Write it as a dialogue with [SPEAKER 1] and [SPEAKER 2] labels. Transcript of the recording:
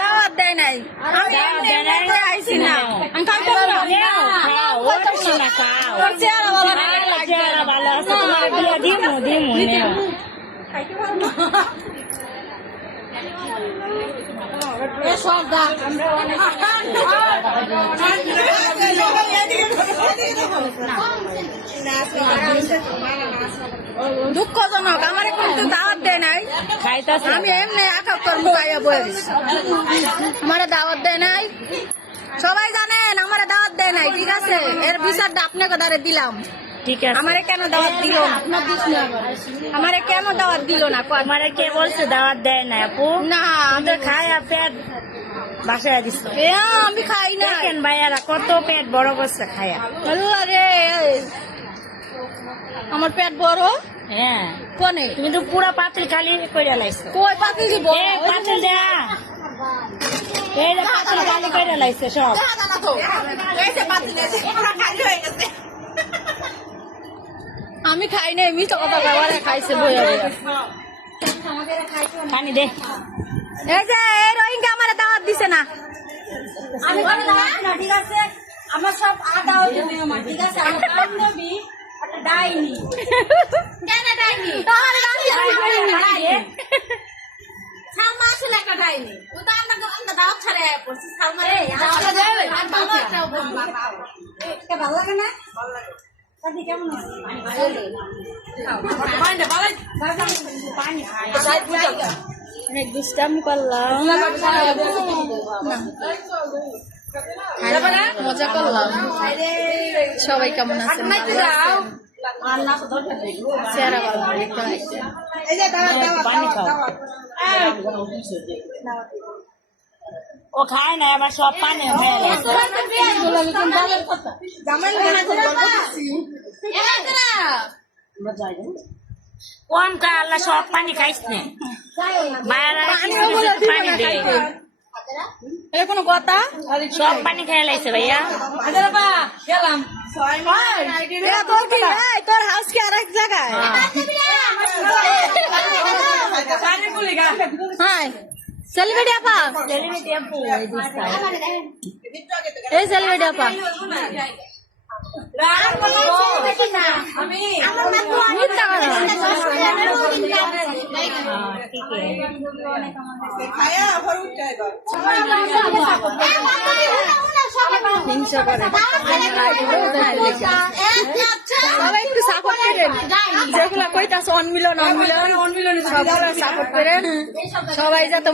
[SPEAKER 1] দাওয়াত দেয় নাই। আমি এমনি আইছি না দুঃখজনক আমার কিন্তু দাওয়াত দেয় নাই।
[SPEAKER 2] খাইতাছে।
[SPEAKER 1] আমি এমনি একা কর্ম খাইয়া বয়ে আমারে দাওয়াত দেয় নাই। সবাই জানেন আমারে দাওয়াত দেয় নাই ঠিক আছে? এর বিচারটা আপনাকে দ্বারে দিলাম।
[SPEAKER 2] ঠিক আছে।
[SPEAKER 1] আমারে কেন দাওয়াত দিল? না আমারে কেন দাওয়াত দিল না? কয়,
[SPEAKER 2] কে বলছে দাওয়াত দেয় না আপু?
[SPEAKER 1] না
[SPEAKER 2] আমি তো খাই পেট বাসায় দিস
[SPEAKER 1] আমি খাই না।
[SPEAKER 2] দেখেন ভাইয়ারা কত পেট বড় করছে খায়া।
[SPEAKER 1] আল্লাহ রে আমার পেট বড়।
[SPEAKER 2] হ্যাঁ।
[SPEAKER 1] কোনে?
[SPEAKER 2] তুমি তো পুরা পাতিল খালি করে লাইছো।
[SPEAKER 1] কই পাতি দিব?
[SPEAKER 2] এ পাতিল দেয়া। এই যে পাতিল খালি করে লাইছে সব।
[SPEAKER 1] আমি খাই নাই মিছ কথা খাইছে বইয়া বইয়া।
[SPEAKER 2] পানি দে।
[SPEAKER 1] এই যে এই রোহিঙ্গা আমার দাওয়াত দিছে না।
[SPEAKER 3] আমি ঠিক আছে। আমার সব আদা ঠিক আছে আমার বান্ধবী একটা ডাইনি। কেন ডাইনি?
[SPEAKER 1] তাহলে।
[SPEAKER 3] সালমা আসলে একটা ডাইনি। ও তো আমরা আমরা দাওয়াত ছাড়ে পড়ছি। সালমা রে আসলে যাবে ভালো লাগে না ভালো লাগে সাদি কেমন আছে? পানি খায়
[SPEAKER 1] অনেক দুষ্টামি করলাম। মজা করলাম। সবাই কেমন আছে
[SPEAKER 2] ও খায় না আবার সব পানি কম কা আল্লাহ সব পানি খাইছ নে পানি দে
[SPEAKER 1] কোনো কথা?
[SPEAKER 2] সব পানি খেয়ে লাইছে ভাইয়া।
[SPEAKER 1] এ, তোর এই, তোর। হাউস কি আরেক জায়গায়? হ্যাঁ। সেলিব্রিটি আপা। এই সেলিব্রিটি আপা। মিথ্যা কথা। হিংসা করে। সবাই একটু সাপোর্ট করেন যেগুলা কইতাছে অনমিলন অনমিলন সবাই সাপোর্ট করেন সবাই যাতে